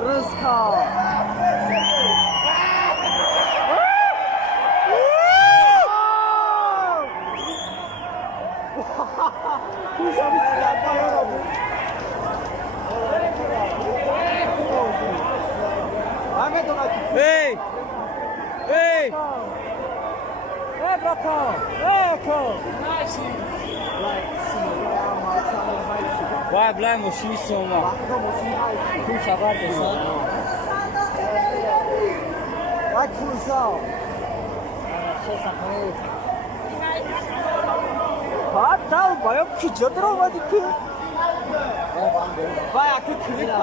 Ruska. Ej! Ej! Brato! Eko! Vai, Blamo, X1 ma. Puxa, vai pensar. Vai cruzar. Ah, tá, vai o que já trova de que. Vai aqui clica.